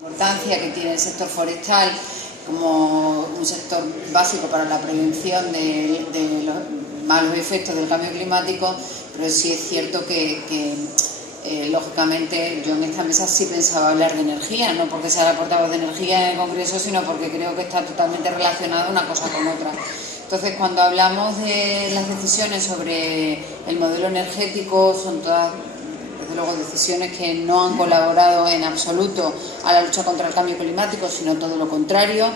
Importancia que tiene el sector forestal como un sector básico para la prevención de los malos efectos del cambio climático, pero sí es cierto que lógicamente yo en esta mesa sí pensaba hablar de energía, no porque sea la portavoz de energía en el Congreso, sino porque creo que está totalmente relacionada una cosa con otra. Entonces, cuando hablamos de las decisiones sobre el modelo energético, son todas, desde luego, decisiones que no han colaborado en absoluto a la lucha contra el cambio climático, sino todo lo contrario.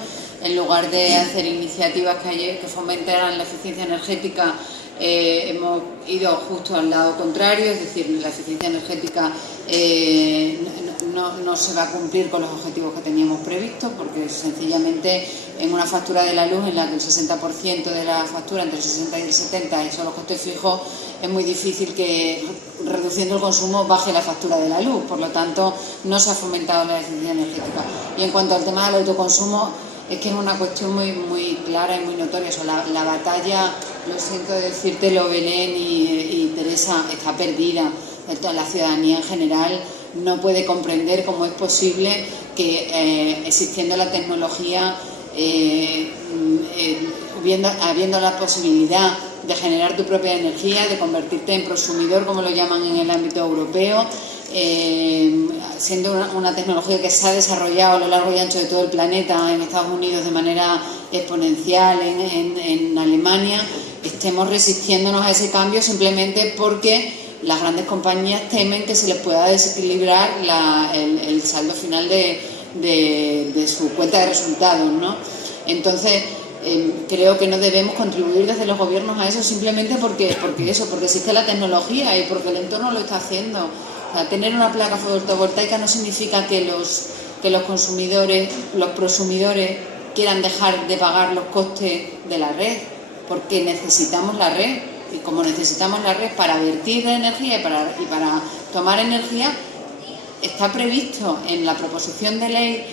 En lugar de hacer iniciativas que fomentaran la eficiencia energética, hemos ido justo al lado contrario, es decir, la eficiencia energética no se va a cumplir con los objetivos que teníamos previstos, porque sencillamente en una factura de la luz en la que el 60% de la factura, entre el 60 y el 70, son los costes fijos, es muy difícil que reduciendo el consumo baje la factura de la luz. Por lo tanto, no se ha fomentado la eficiencia energética. Y en cuanto al tema del autoconsumo, es que es una cuestión muy clara y muy notoria. O sea, la batalla, lo siento decírtelo, Belén y Teresa, está perdida. La ciudadanía en general no puede comprender cómo es posible que existiendo la tecnología, habiendo la posibilidad de generar tu propia energía, de convertirte en prosumidor, como lo llaman en el ámbito europeo, siendo una tecnología que se ha desarrollado a lo largo y ancho de todo el planeta, en Estados Unidos de manera exponencial, en Alemania, estemos resistiéndonos a ese cambio simplemente porque las grandes compañías temen que se les pueda desequilibrar el saldo final de su cuenta de resultados, ¿no? Entonces, creo que no debemos contribuir desde los gobiernos a eso simplemente porque existe la tecnología y porque el entorno lo está haciendo. O sea, tener una placa fotovoltaica no significa que los consumidores, los prosumidores, quieran dejar de pagar los costes de la red, porque necesitamos la red. Y como necesitamos la red para vertir la energía y para tomar energía, está previsto en la proposición de ley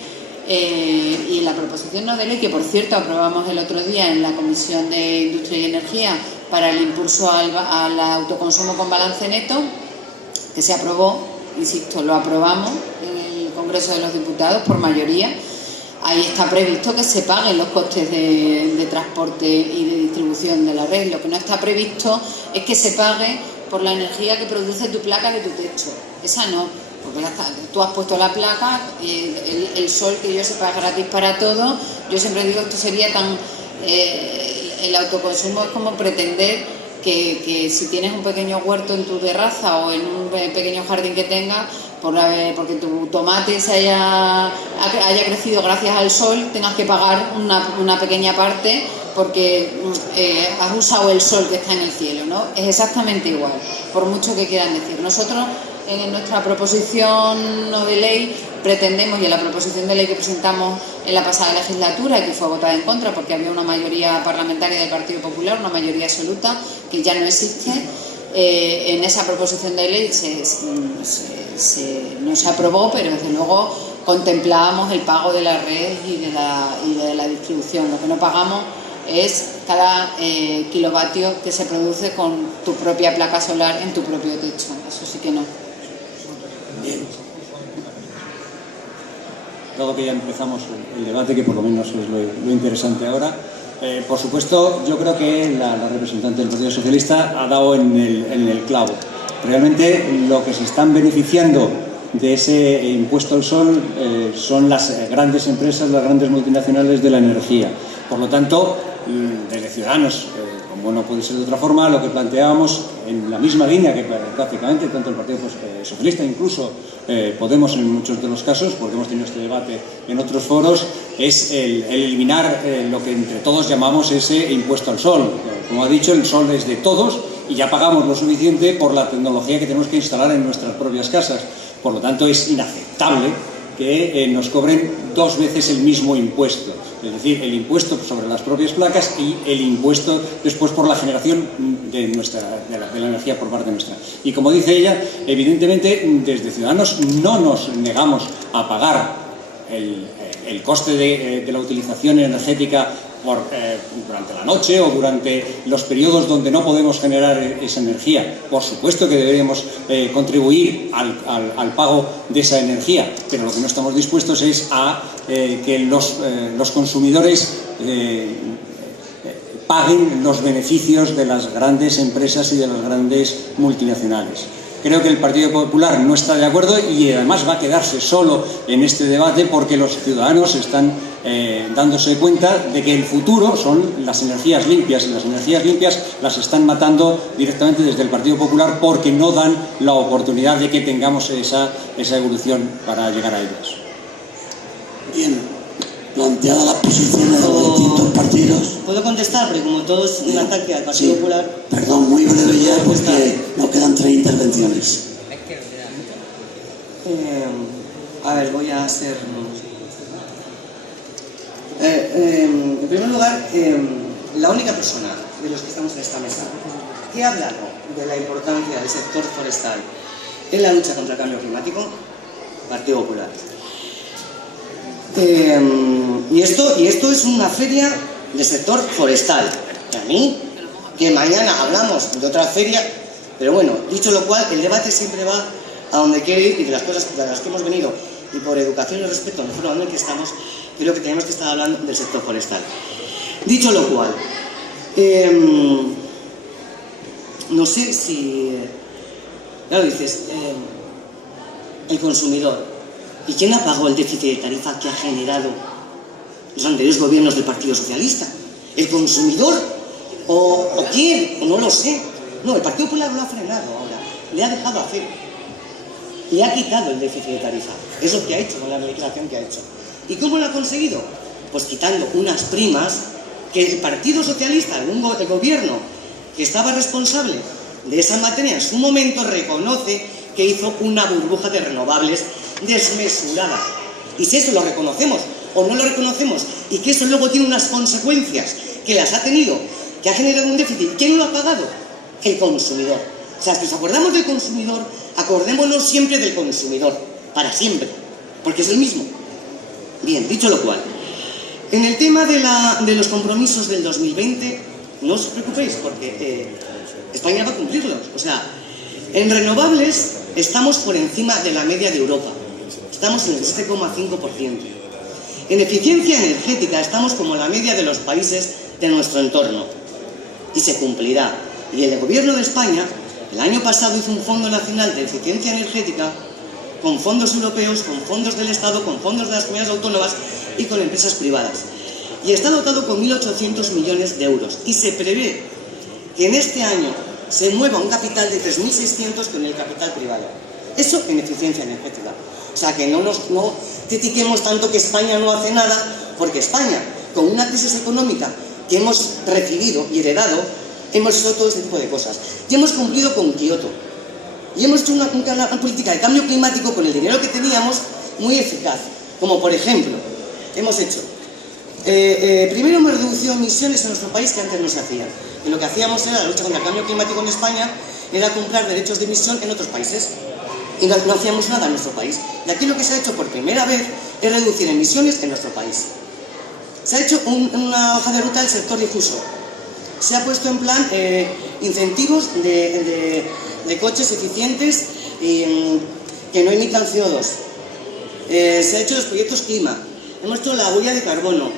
y en la proposición no de ley, que por cierto aprobamos el otro día en la Comisión de Industria y Energía para el impulso al autoconsumo con balance neto, que se aprobó, insisto, lo aprobamos en el Congreso de los Diputados por mayoría. Ahí está previsto que se paguen los costes de transporte y de distribución de la red. Lo que no está previsto es que se pague por la energía que produce tu placa de tu techo. Esa no, porque tú has puesto la placa, el sol, que yo sepa, es gratis para todo. Yo siempre digo que esto sería el autoconsumo es como pretender que si tienes un pequeño huerto en tu terraza o en un pequeño jardín que tengas, porque tu tomate haya crecido gracias al sol, tengas que pagar una pequeña parte porque has usado el sol que está en el cielo, ¿no? Es exactamente igual, por mucho que quieran decir. Nosotros, en nuestra proposición no de ley, pretendemos, y en la proposición de ley que presentamos en la pasada legislatura, y que fue votada en contra porque había una mayoría parlamentaria del Partido Popular, una mayoría absoluta, que ya no existe, en esa proposición de ley no se aprobó, pero desde luego contemplábamos el pago de la red y de la distribución. Lo que no pagamos es cada kilovatio que se produce con tu propia placa solar en tu propio techo. Eso sí que no. Bien. Dado que ya empezamos el debate, que por lo menos es lo interesante ahora, por supuesto, yo creo que la representante del Partido Socialista ha dado en el clavo. Realmente lo que se están beneficiando de ese impuesto al sol son las grandes empresas, las grandes multinacionales de la energía. Por lo tanto, desde Ciudadanos, como no puede ser de otra forma, lo que planteábamos en la misma línea que prácticamente tanto el Partido Socialista, incluso Podemos en muchos de los casos, porque hemos tenido este debate en otros foros, es el eliminar lo que entre todos llamamos ese impuesto al sol. Como ha dicho, el sol es de todos y ya pagamos lo suficiente por la tecnología que tenemos que instalar en nuestras propias casas. Por lo tanto, es inaceptable que nos cobren dos veces el mismo impuesto. Es decir, el impuesto sobre las propias placas y el impuesto después por la generación de la energía por parte nuestra. Y como dice ella, evidentemente desde Ciudadanos no nos negamos a pagar el coste de la utilización energética durante la noche o durante los periodos donde no podemos generar esa energía. Por supuesto que deberíamos contribuir al pago de esa energía, pero lo que no estamos dispuestos es a que los consumidores paguen los beneficios de las grandes empresas y de las grandes multinacionales. Creo que el Partido Popular no está de acuerdo y además va a quedarse solo en este debate porque los ciudadanos están dándose cuenta de que el futuro son las energías limpias, y las energías limpias las están matando directamente desde el Partido Popular porque no dan la oportunidad de que tengamos esa evolución para llegar a ellas. Bien, planteada las posiciones de los distintos partidos. ¿Puedo contestar? Porque como todo es un ataque al Partido Popular... Perdón, muy breve ya porque nos quedan 3 intervenciones. A ver, voy a hacer... en primer lugar, la única persona de los que estamos en esta mesa que ha hablado de la importancia del sector forestal en la lucha contra el cambio climático, Partido Popular. Y esto es una feria del sector forestal. Y a mí, que mañana hablamos de otra feria, pero bueno, dicho lo cual, el debate siempre va a donde quiere ir y de las cosas de las que hemos venido, y por educación y respeto, nosotros en el que estamos, creo que tenemos que estar hablando del sector forestal. Dicho lo cual, no sé si... Claro, dices, el consumidor. ¿Y quién ha pagado el déficit de tarifa que ha generado los anteriores gobiernos del Partido Socialista? ¿El consumidor? ¿O quién? O no lo sé. No, el Partido Popular lo ha frenado ahora. Le ha dejado hacer. Le ha quitado el déficit de tarifa. Es lo que ha hecho con la legislación que ha hecho. ¿Y cómo lo ha conseguido? Pues quitando unas primas que el Partido Socialista, el gobierno que estaba responsable de esa materia en su momento, reconoce que hizo una burbuja de renovables desmesurada. Y si eso lo reconocemos o no lo reconocemos y que eso luego tiene unas consecuencias que las ha tenido, que ha generado un déficit, ¿quién lo ha pagado? El consumidor. O sea, si nos acordamos del consumidor, acordémonos siempre del consumidor, para siempre, porque es el mismo. Bien, dicho lo cual, en el tema de los compromisos del 2020, no os preocupéis porque España va a cumplirlos. O sea, en renovables estamos por encima de la media de Europa. Estamos en el 7,5%. En eficiencia energética estamos como la media de los países de nuestro entorno. Y se cumplirá. Y el gobierno de España, el año pasado hizo un Fondo Nacional de Eficiencia Energética con fondos europeos, con fondos del Estado, con fondos de las comunidades autónomas y con empresas privadas. Y está dotado con 1.800 millones de euros. Y se prevé que en este año se mueva un capital de 3.600 con el capital privado. Eso en eficiencia energética. O sea, que no critiquemos tanto que España no hace nada, porque España, con una crisis económica que hemos recibido y heredado, hemos hecho todo este tipo de cosas. Y hemos cumplido con Kioto. Y hemos hecho una política de cambio climático con el dinero que teníamos muy eficaz. Como por ejemplo, hemos hecho... primero hemos reducido emisiones en nuestro país que antes no se hacían. Y lo que hacíamos era la lucha contra el cambio climático en España, era comprar derechos de emisión en otros países. Y no hacíamos nada en nuestro país. Y aquí lo que se ha hecho por primera vez es reducir emisiones en nuestro país. Se ha hecho una hoja de ruta del sector difuso. Se ha puesto en plan incentivos de coches eficientes y, que no emitan CO2. Se ha hecho los proyectos clima. Hemos hecho la huella de carbono.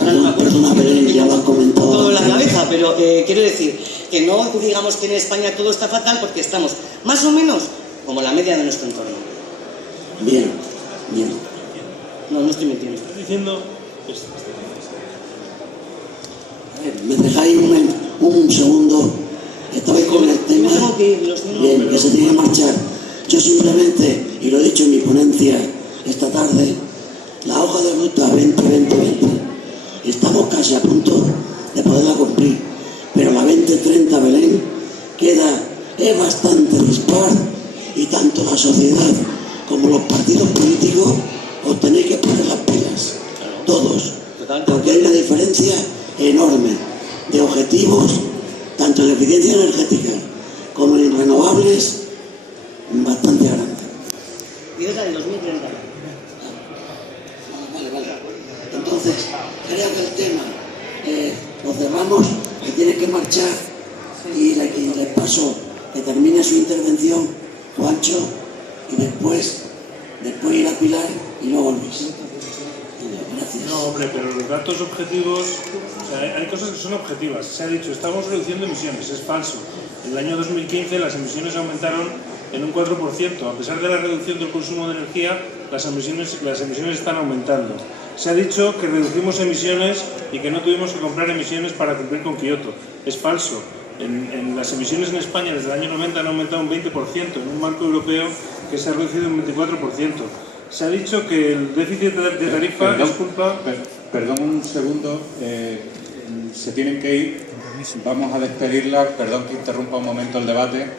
Ahora no me acuerdo, ya lo han comentado todo en la cabeza, pero quiero decir que no digamos que en España todo está fatal, porque estamos más o menos como la media de nuestro entorno. Bien, bien. No estoy mintiendo. Estás diciendo... ¿Me dejáis un segundo? Estabais con el tema... Bien, que se tiene que marchar. Yo simplemente, y lo he dicho en mi ponencia esta tarde, la hoja de ruta 2020, estamos casi a punto de poderla cumplir, pero la 2030 Belén es bastante dispar, y tanto la sociedad como los partidos políticos os tenéis que poner las pilas, todos, porque hay una diferencia enorme de objetivos, tanto en eficiencia energética como en renovables, bastante grande. Y otra fecha de 2030. Vale. Entonces, creo que el tema lo cerramos, que tiene que marchar y le paso que termine su intervención, Juancho, y después ir a Pilar y luego Luis. Gracias. No, hombre, pero los datos objetivos, o sea, hay cosas que son objetivas. Se ha dicho, estamos reduciendo emisiones, es falso. En el año 2015 las emisiones aumentaron en un 4%. A pesar de la reducción del consumo de energía, las emisiones están aumentando. Se ha dicho que reducimos emisiones y que no tuvimos que comprar emisiones para cumplir con Kioto. Es falso. En las emisiones en España desde el año 90 han aumentado un 20%, en un marco europeo que se ha reducido un 24%. Se ha dicho que el déficit de tarifa es culpa... Perdón un segundo, se tienen que ir, vamos a despedirla, perdón que interrumpa un momento el debate.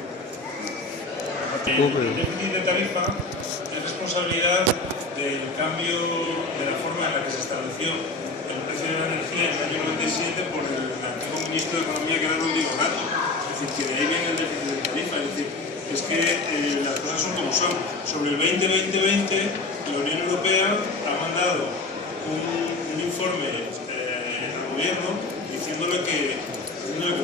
El déficit de tarifa es responsabilidad del cambio de la forma en la que se estableció el precio de la energía en el año 97 por el antiguo ministro de Economía, que era Rodrigo Rato. Es decir, que de ahí viene el déficit de tarifa. Es que las cosas son como son. Sobre el 2020, la Unión Europea ha mandado un informe al gobierno diciéndole que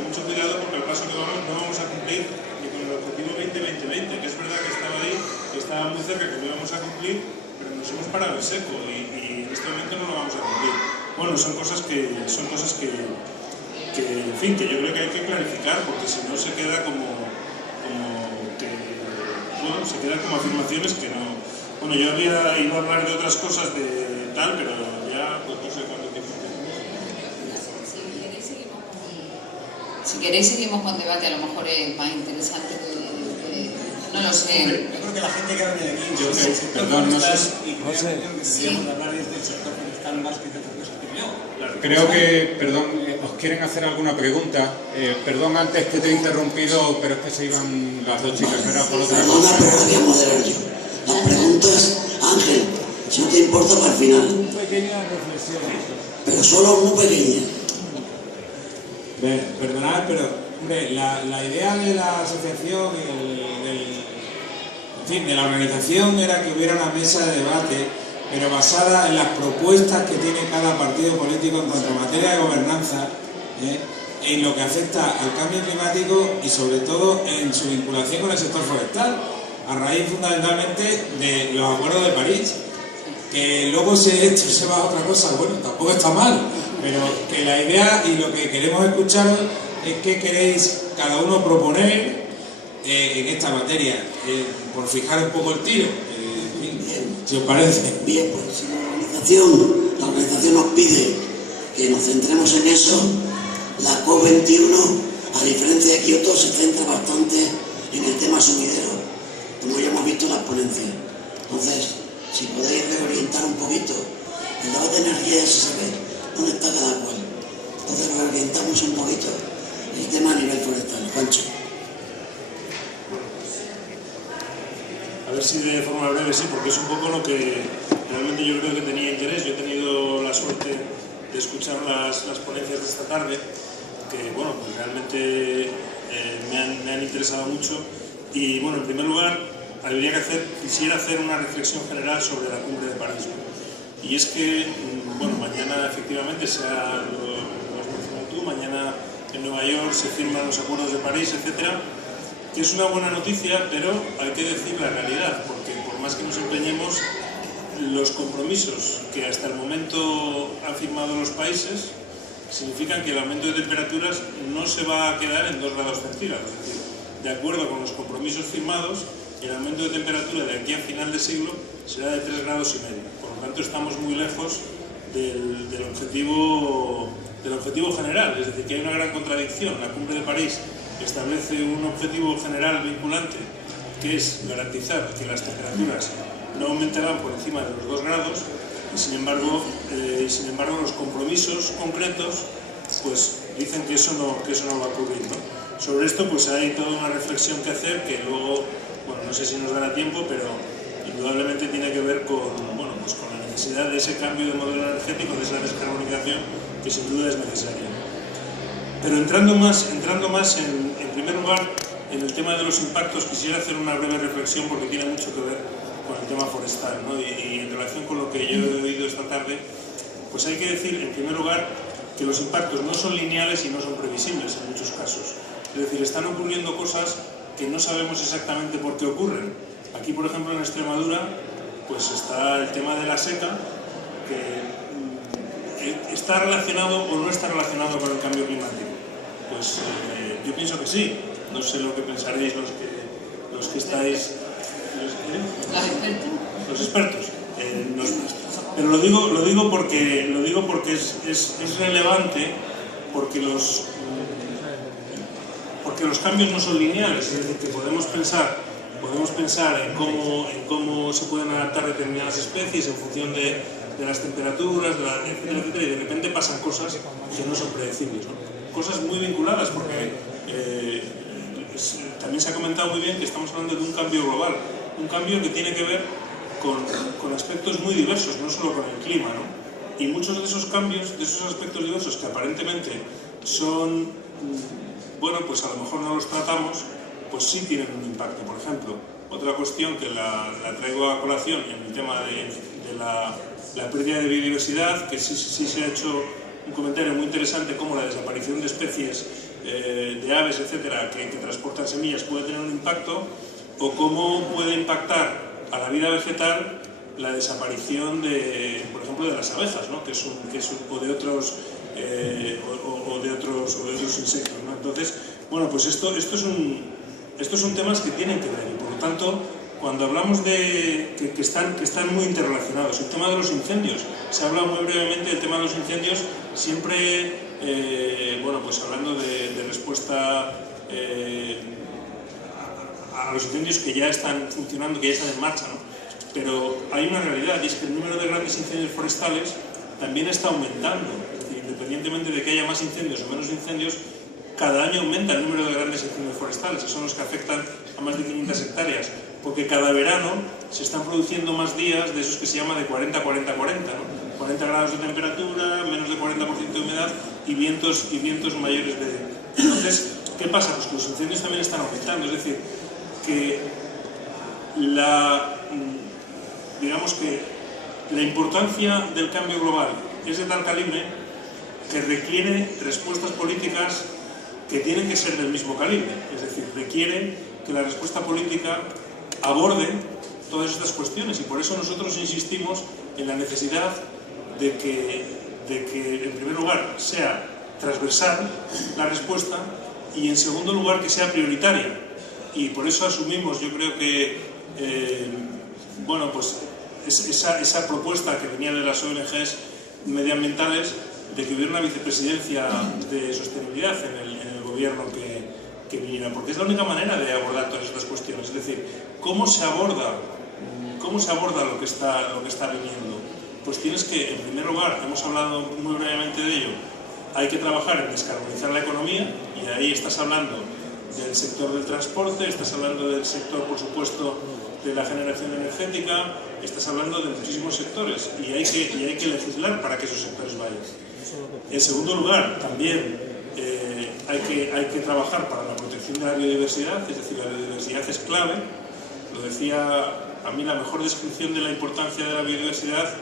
mucho cuidado, porque al paso que vamos no vamos a cumplir ni con el objetivo 2020, que es verdad que estaba ahí, que estaba muy cerca, que lo íbamos a cumplir, pero nos hemos parado en seco y en este momento no lo vamos a cumplir. Bueno, son cosas que en fin, que yo creo que hay que clarificar, porque si no se queda se quedan como afirmaciones que no... Bueno, yo había ido a hablar de otras cosas de tal, pero ya pues no sé cuánto tiempo tenemos. Si queréis seguimos con debate, a lo mejor es más interesante no lo sé. Yo creo que la gente que ha venido aquí, Perdón, no sé. Deberíamos hablar del sector forestal más que de otras cosas que yo. Creo que, perdón, os quieren hacer alguna pregunta. Perdón antes que te he interrumpido, pero es que se iban las dos chicas, era por otra Perdona, cosa. pero voy a moderar yo. Las preguntas, Ángel, si no te importa, para el final. Pequeña reflexión. Pero solo muy pequeña. Perdonad, pero hombre, la idea de la asociación y de la organización era que hubiera una mesa de debate, pero basada en las propuestas que tiene cada partido político en cuanto a materia de gobernanza, en lo que afecta al cambio climático y sobre todo en su vinculación con el sector forestal, a raíz fundamentalmente de los acuerdos de París. Que luego esto se va a otra cosa, bueno, tampoco está mal, pero que la idea y lo que queremos escucharos es qué queréis cada uno proponer en esta materia, por fijar un poco el tiro, si os parece. Bien, pues si la organización nos pide que nos centremos en eso, la COP21, a diferencia de Kioto, se centra bastante en el tema sumidero, como ya hemos visto en las ponencias. Entonces, si podéis reorientar un poquito el debate de energía, se sabe dónde está cada cual. Entonces reorientamos un poquito el tema a nivel forestal. Juancho. A ver si de forma breve, sí, porque es un poco lo que realmente yo creo que tenía interés. Yo he tenido la suerte de escuchar las ponencias de esta tarde, que bueno, pues realmente me han interesado mucho. Y bueno, en primer lugar, quisiera hacer una reflexión general sobre la cumbre de París. Y es que, bueno, mañana efectivamente, lo has mencionado tú, mañana en Nueva York se firman los acuerdos de París, etcétera, que es una buena noticia, pero hay que decir la realidad, porque por más que nos empeñemos, los compromisos que hasta el momento han firmado los países significan que el aumento de temperaturas no se va a quedar en 2 grados centígrados. Es decir, de acuerdo con los compromisos firmados, el aumento de temperatura de aquí a final de siglo será de 3,5 grados. Por lo tanto, estamos muy lejos del objetivo general. Es decir, que hay una gran contradicción. La cumbre de París establece un objetivo general vinculante, que es garantizar que las temperaturas no aumentarán por encima de los 2 grados, y sin embargo los compromisos concretos pues dicen que eso no va a ocurrir, ¿no? Sobre esto pues hay toda una reflexión que hacer, que luego, bueno, no sé si nos dará tiempo, pero indudablemente tiene que ver con la necesidad de ese cambio de modelo energético, de esa descarbonización, que sin duda es necesaria. Pero entrando más en primer lugar, en el tema de los impactos, quisiera hacer una breve reflexión, porque tiene mucho que ver el tema forestal, ¿no? Y en relación con lo que yo he oído esta tarde, pues hay que decir, en primer lugar, que los impactos no son lineales y no son previsibles en muchos casos. Es decir, están ocurriendo cosas que no sabemos exactamente por qué ocurren. Aquí, por ejemplo, en Extremadura, pues está el tema de la seca, que está relacionado o no está relacionado con el cambio climático. Pues yo pienso que sí. No sé lo que pensaréis los que estáis... Los expertos. Pero lo digo porque es relevante, porque los cambios no son lineales, es decir, que podemos pensar en cómo se pueden adaptar determinadas especies en función de las temperaturas, etcétera, etcétera, y de repente pasan cosas que no son predecibles, ¿no? Cosas muy vinculadas, porque también se ha comentado muy bien que estamos hablando de un cambio global, un cambio que tiene que ver con aspectos muy diversos, no solo con el clima, ¿no? Y muchos de esos cambios, de esos aspectos diversos que aparentemente son, bueno, pues a lo mejor no los tratamos, pues sí tienen un impacto. Por ejemplo, otra cuestión que la traigo a colación en el tema de la pérdida de biodiversidad, que sí se ha hecho un comentario muy interesante, como la desaparición de especies de aves, etcétera, que transportan semillas puede tener un impacto, o cómo puede impactar a la vida vegetal la desaparición de, por ejemplo, de las abejas, ¿no? o de otros insectos, ¿no? Entonces, bueno, pues estos son temas que tienen que ver, y por lo tanto, cuando hablamos de que están muy interrelacionados, el tema de los incendios, se habla muy brevemente del tema de los incendios, siempre, bueno, pues hablando de respuesta a los incendios que ya están funcionando, que ya están en marcha, ¿no? Pero hay una realidad, y es que el número de grandes incendios forestales también está aumentando. Independientemente de que haya más incendios o menos incendios, cada año aumenta el número de grandes incendios forestales, que son los que afectan a más de 500 hectáreas, porque cada verano se están produciendo más días de esos que se llama de 40-40-40, ¿no? 40 grados de temperatura, menos de 40% de humedad y vientos mayores de... Entonces, ¿qué pasa? Pues que los incendios también están aumentando, es decir, que digamos que la importancia del cambio global es de tal calibre que requiere respuestas políticas que tienen que ser del mismo calibre, es decir, requiere que la respuesta política aborde todas estas cuestiones, y por eso nosotros insistimos en la necesidad de que en primer lugar sea transversal la respuesta, y en segundo lugar que sea prioritaria. Y por eso asumimos, yo creo que, bueno, pues esa propuesta que venía de las ONGs medioambientales de que hubiera una vicepresidencia de sostenibilidad en el gobierno que viniera, porque es la única manera de abordar todas estas cuestiones. Es decir, ¿cómo se aborda lo que está viniendo? Pues tienes que, en primer lugar, hemos hablado muy brevemente de ello, hay que trabajar en descarbonizar la economía, y ahí estás hablando del sector del transporte, estás hablando del sector, por supuesto, de la generación energética, estás hablando de muchísimos sectores, y hay que legislar para que esos sectores vayan. En segundo lugar, también hay que trabajar para la protección de la biodiversidad, es decir, la biodiversidad es clave. Lo decía, a mí la mejor descripción de la importancia de la biodiversidad,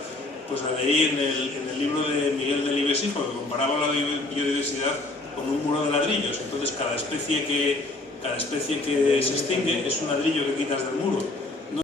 pues la leí en el libro de Miguel Delibes Hijo, que comparaba la biodiversidad con un muro de ladrillos. Entonces cada especie que se extingue es un ladrillo que quitas del muro.